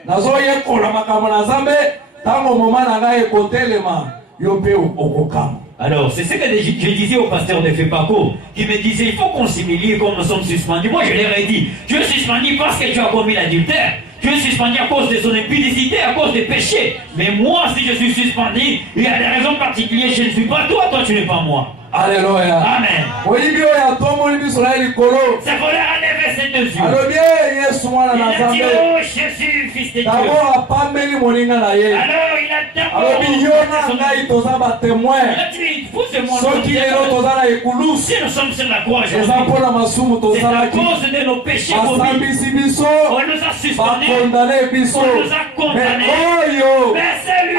nazoyekola makambo na nzambe ntango moma na ngai ekotelema yo mpe okokama. alors c'est ce que je disais au pasteur de Fepaco, qui me disait il faut qu'on s'humilie comme nous sommes suspendus. Moi je leur ai dit, tu es suspendu parce que tu as commis l'adultère. Tu es suspendu à cause de son impudicité, à cause des péchés. Mais moi, si je suis suspendu, il y a des raisons particulières. Je ne suis pas toi, toi tu n'es pas moi. Alléluia. Amen. Oyibi oyo atomoli biso na likolo. C'est voleur a levé ses deux yeux. Alobi Yesu mwana na Il a dit, Nzambe. oh Jésus, fils de Dieu. D'abord apambeli moninga na ye. Alors il a d'abord... Alobi yo na ngai toza batémoin. Il a dit, vous et moi, Soki lelo toza na ekulusu. si nous sommes sur la croix Eza aujourd'hui, mpona masumu c'est à tozalaki. cause de nos péchés commis. Basambisi biso. On nous a suspendus. Bakondane biso. On nous a condamnés. Mais oyo Mais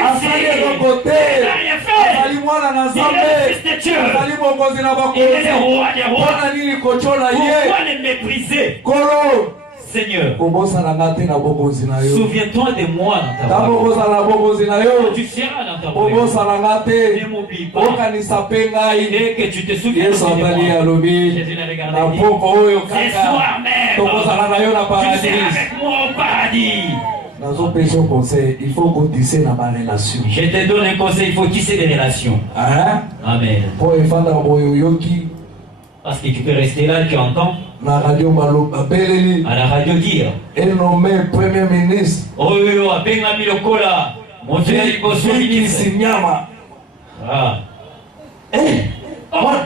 asali celui-ci, eloko te. il n'a rien fait. Azali mwana na Il est le Nzambe. fils de Dieu. Azali mokonzi na Il est bakonzi. le roi des rois. Mpona nini kocola ye. Pourquoi les mépriser? Kolo. Seigneur, kobosana nga te na bokonzi na yo. souviens-toi de moi dans ta ntango voix. okosala na bokonzi na yo Tu seras dans ta voix. kobosana nga te Ne m'oublie pas. okanisa mpe ngai Et que tu te souviens yesu aussi de atali moi. alobi Jésus l'a regardé na et dit, poko oyo ce kaka soir même, tokozala na yo na tu seras paradis. avec moi au paradis. nazopesa yo conseil il faut kotise na barelation Je te donne un conseil, il faut tisser des relations. Amen. mpo efandaka boyo oyoki Parce que tu peux rester là, tu entends na radio babeleli à la radio dire enome premier ministre Oyo abengami lokola moto ya liboso ministre. Vikisi Nyama. Ah.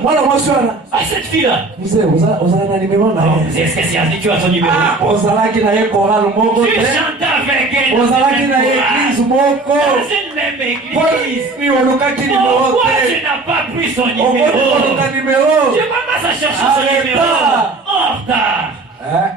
Mwana mwasi wana Ah, cette fille-là. mzee ozala na nimero na Oh, ye c'est ce que c'est, tu as son numéro. ozalaki na ye koral moko Tu te chantes avec elle. dans ozalaki une na chorale. église moko Dans une même église. mi olukaki nimero Pourquoi te tu n'as pas pris son okoti numéro? koluka nimero Tu commences à chercher son Arrête numéro. pas. En retard.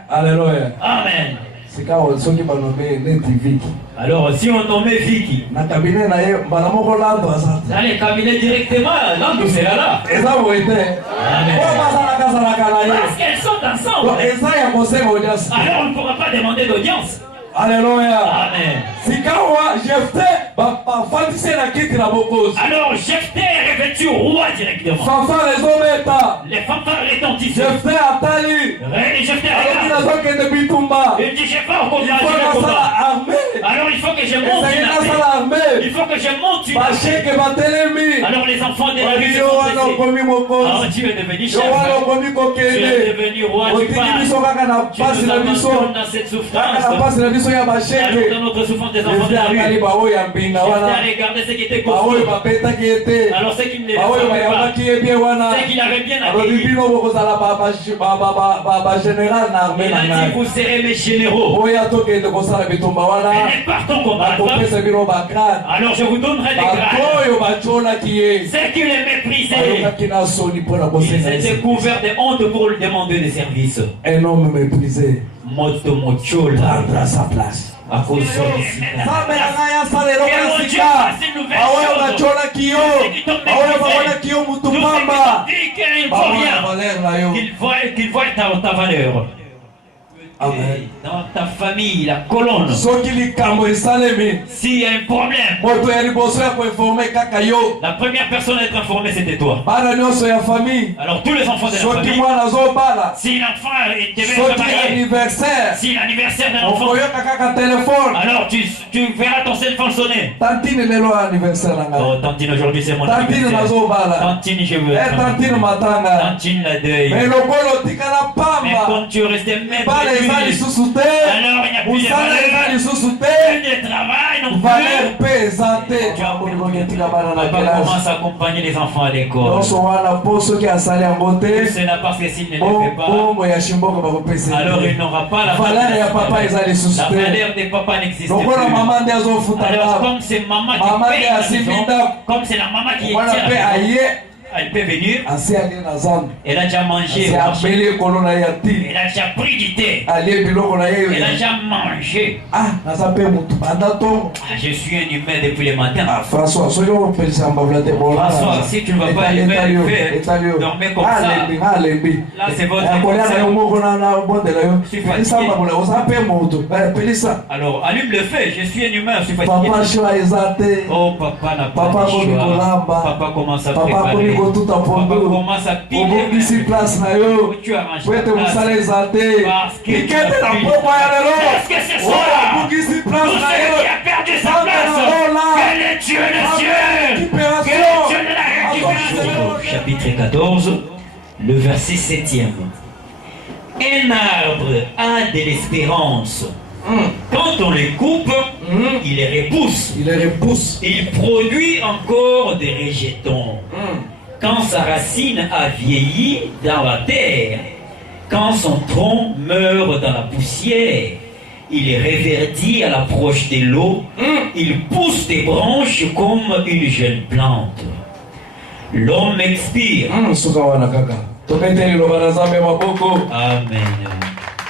alleluya Amen. sika soki banome neti viki Alors, si on nommait Vicky, na kabine na ye mbala moko lando aza te dans les cabinets directement, l'angle sera là. eza boye te Amen. po bazalaka na Parce ye qu'elles sont ensemble. Donc, eza ya kosenga audience Alors, on ne pourra pas demander d'audience. alleluya Amen. sika wa jefte bafandisi na kiti na bokozi Alors, Jephthé est revêtu roi directement. fanfare ezobeta Les fanfares retentissent. jefte atali Et Jephthé alobi regarde. nazokende bitumba Il dit, j'ai pas encore il faut nasala arme Alors, il faut que je monte ezali une nasala armée. arme Il faut que je monte une armée. basheke batelemi Alors, les enfants de la rue se yo sont wana pressés. okomi Ah, mokonzi tu es devenu yo chef. wana okomi Tu es kokende devenu roi du otiki pain. biso kaka na Tu pasi nous na biso abandonnes dans cette kaka na souffrance. pasi na biso ya Alors, basheke dans notre souffrance des enfants de esi la rue. atali baoyo ya mbinga Jephthé wana a regardé ce qui était baoyo construit. babetaki ye te Alors, ce qui ne les baoyo ressemblait pas. bayambaki ye bien wana Ce qu'il avait bien alobi accueilli. bino bokozala bagénéral na arme Il na a dit, ngai vous serez mes généraux. oya tokende kosala bitumba wana Et partons combattre. bakopesa bino bagrade Alors je vous donnerai des bato grades. oyo bacolaki ye Ceux qui les méprisaient, bayokaki na soni mpona ils kosenga étaient esi. couverts de honte pour lui demander des services. un homme méprisé Moto mochola. prendra sa place À cause de son nzambe na ngai asala eloko na sika baoyo bacolaki yo baoyo bamonaki yo mutu pamba qu'il bamona faut valeur na yo rien. Qu'il voit ta valeur. Amen. Dans ta famille, la colonne. Soki likambo esalemi. S'il y a un problème, Moto ya liboso ya koinforme kaka yo. la première personne à être informée, c'était toi. Bana nyonso ya famille. Alors tous les enfants de la Soki famille, mwana azobala. si l'enfant devait se Soki marier, anniversaire. si l'anniversaire d'un enfant, Okoyoka kaka téléphone. alors tu verras ton téléphone sonner. Tantine lelo anniversaire na Oh, ngai. Tantine, aujourd'hui c'est mon Tantine anniversaire. nazobala. Tantine, je veux. Tantine matanga. Tantine, la deuil. Mais lokolo tikala Mais pamba. quand tu restes maître Bala eza du lisusu te. alors il n'y a plus de Musala eza valeur, lisusu te. plus de travail non Valeur plus. pe eza te. Jambo tika bana na Papa kelasi. commence à accompagner les enfants à l'école. Nyonso wana po soki asali yango te. C'est là parce que s'il ne le fait pas, Bongo ya shimboko bakopesa. alors il n'aura pas la Valeur ya papa eza lisusu La te. valeur des papas n'existe Lokola plus. mama nde azofuta Alors ndako. comme c'est maman Maman qui paye est la assise maison, midab. comme c'est la maman qui Wana tient pe la maison, aye. elle peut venir, Asi alie na zando. elle a déjà mangé, Asi apeli ekolo na ye ya ti. elle a déjà pris du thé, Alie biloko na ye. elle a déjà mangé. Ah, naza pe mutu banda tongo. Ah, je suis un humain depuis le matin. Ah, François, soki opelisa mbavula te bola. François, si tu ne vas pas allumer le feu, dormez comme ça. Alembi. Là, c'est votre Kolia na yo moko na bondela yo. Je suis Pelisa fatigué. mbavula, oza pe mutu. Pelisa. Alors, allume le feu, je suis un humain, je suis fatigué. Papa choix eza te. Oh, papa n'a pas Papa de komi choix. kolamba. Papa commence à Papa préparer. komi kotuta Papa pondu. commence à piler. Obongisi place na yo. Tu arranges Po ete ta place. mosala eza te. Parce que tu Likete as na pris- pokwa ya lelo. Parce que c'est ça. Oyo abongisi Tout place na celui yo. qui a perdu sa Sante place, na yo là. que le Dieu des cieux, que le Dieu de la récupération. Chapitre 14, le verset 7e. Un arbre a de l'espérance. Quand on les coupe, il les repousse. Il les repousse. Il produit encore des rejetons. Quand sa racine a vieilli dans la terre, quand son tronc meurt dans la poussière, il est reverdit à l'approche de l'eau, il pousse des branches comme une jeune plante. L'homme expire. Suka wana kaka. Tobeteli loba na Nzambe maboko. Amen.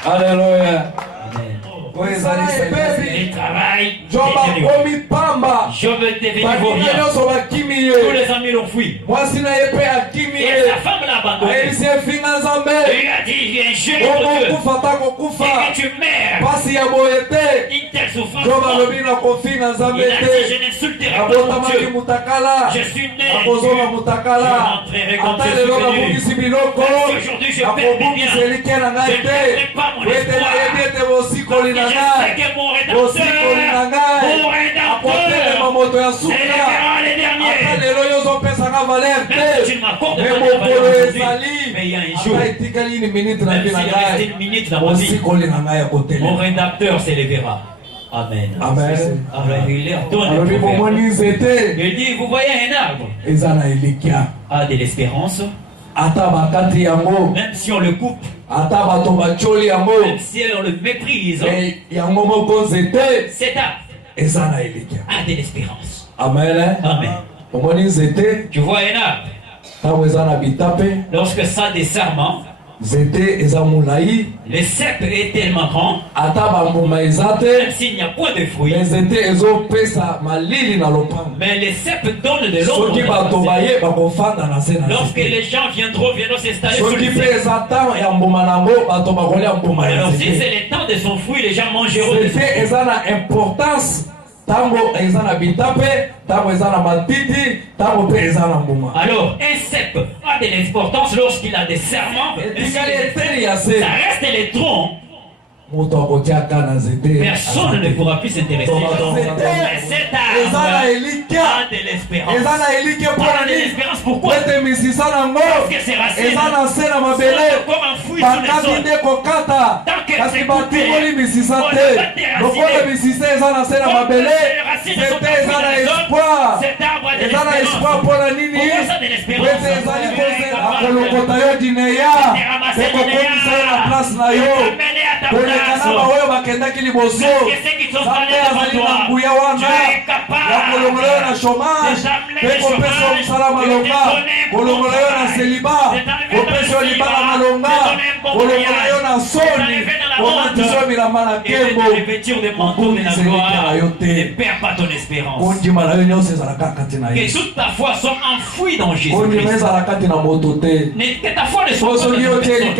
Alléluia. Amen. Oyo ezali sepesi. Le travail, Joba komi pamba. je veux devenir Bakina vaurien. nyonso bakimi Tous ye. les amis l'ont fui. Mwasi na ye pe akimi Et ye. sa femme l'a abandonné. Ayebisi efinga Nzambe. Il a dit, il y a un jeune de Dieu. Okokufa ta kokufa. Et que tu meurs. Pasi ya boye te. Une telle souffrance. Joba alobi na kofinga Il Nzambe a dit, te. je n'insulterai pas mon Abotamaki Dieu. mutakala. Je suis né. Akozoma mutakala. Je rentrerai comme Ata je lelo suis venu. nabungisi biloko. Parce qu'aujourd'hui, je perds mes Akobungisa biens. elike na ngai Je ne te. perdrai pas mon Wete espoir. nayebi ete bosikoli na Je sais ngai. que mon Bosikoli na ngai. mon Akotelema rédempteur, moto ya c'est suka. les Ata derniers. lelo yo ozopesanga valeur Même si tu te. ne m'accordes Me pas de mokolo valeur aujourd'hui, ezali. mais il y a un jour, Ata etikali ni minute na même vie s'il na reste ngai. une minute dans ma vie, Bosikoli na ngai ya mon kotelema. rédempteur s'élèvera. Amen. Amen. Alors il leur donne Alobi le proverbe. bomoni nzete. Il dit, vous voyez un arbre Eza na elikia. a de l'espérance, Ata bakati yango. même si on le coupe, Ata bato bacholi yango. même si on le méprise, yango moko nzete cet arbre eza na elikia. a de l'espérance. Amen. Amen. Omoni nzete Tu vois un arbre, ntango eza na bitape. lorsque ça a des sarments, Nzete eza molai. le cep est tellement grand, Ata bambuma eza même te. s'il n'y a point de fruits, Me nzete ezopesa malili na lopango. mais le cep donne de l'ombre. Soki bato baye bakofanda na se na Lorsque nzete. les gens viendront s'installer sur Soki le mpe cep. eza ntango ya mbuma nango bato bakolia mbuma ya Alors si nzete. c'est le temps de son fruit, les gens mangeront de son Nzete fruit. eza na importance. Ntango eza na bitape, ntango eza na matiti, ntango mpe eza na mbuma. Alors un cep a de l'importance lorsqu'il a des serments. Etikali eteli ya se. Ça reste les troncs. Moto akotiaka na nzete. Personne ne pourra plus s'intéresser. Mais cet eza na arbre elikia. a de l'espérance. Eza na elikia On mpona a de nini? l'espérance. Pourquoi? Ete misisa nango Parce que ses racines eza na se na sont mabele. comme un fruit sur les Bakati sols. nde kokata Tant que kasi c'est coupé, batikoli misisa on te. n'a pas de Lokola racines. misisa eza na se na Comme mabele. les racines ne sont Nzete pas eza na dans les sols, espoir. cet arbre a de Eza na espoir l'espérance. mpona nini? Pourquoi ça a de l'espérance? Ete ezali kolokota yo dineya. ramasser Te kokomisa yo na place na yo. Amener à ta koleka na place. baoyo bakendaki liboso. Parce que ceux qui sont Nzambe allés devant azali na toi, nguya tu wana es capable ya kolongola yo na chômage de t'amener mpe le kopesa yo chômage, mosala de malonga te donner un bon kolongola yo na travail, seliba de t'enlever kopesa yo dans le libala célibat, malonga de donner un bon bon mariage, de t'arriver dans la honte, et de te revêtir des manteaux de la gloire, ne perds pas ton espérance. Que toute ta foi soit enfouie dans Jésus-Christ. Que ta foi ne soit pas dans une personne.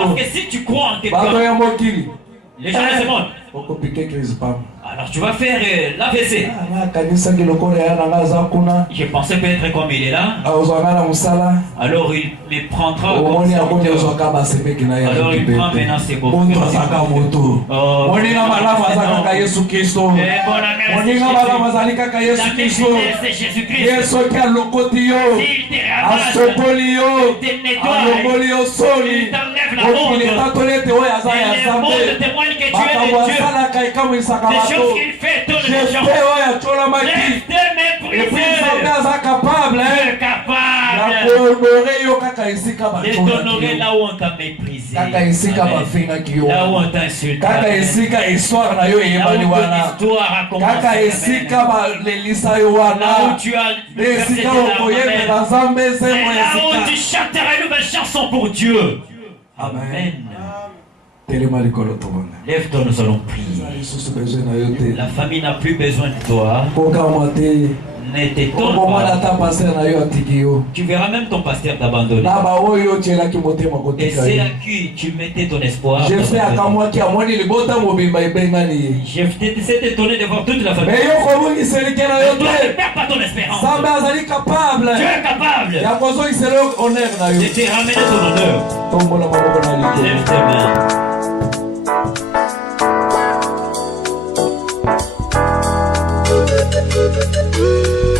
Parce que si tu crois en quelqu'un, les gens de ce monde, alors tu vas faire l'AVC. Je pensais peut-être comme il est là. Alors il me prendra. Alors il prend maintenant ses beaux. Des choses qu'il fait, tous les gens. Laisse de mépriser. Capable de t'honorer là où on t'a méprisé. Là où on t'a insulté. Là où ton histoire a commencé. Là où tu as versé tes larmes. Là où tu chanteras une nouvelle chanson pour Dieu. Amen. Lève-toi, nous allons prier. La famille n'a plus besoin de toi. Ne t'étonne pas. Tu verras même ton pasteur t'abandonner. Et c'est à qui tu mettais ton espoir. Je t'ai étonné de voir toute la famille. Ne perds pas ton espérance. Tu es capable de te ramener ton honneur. Lève tes mains. Ooh.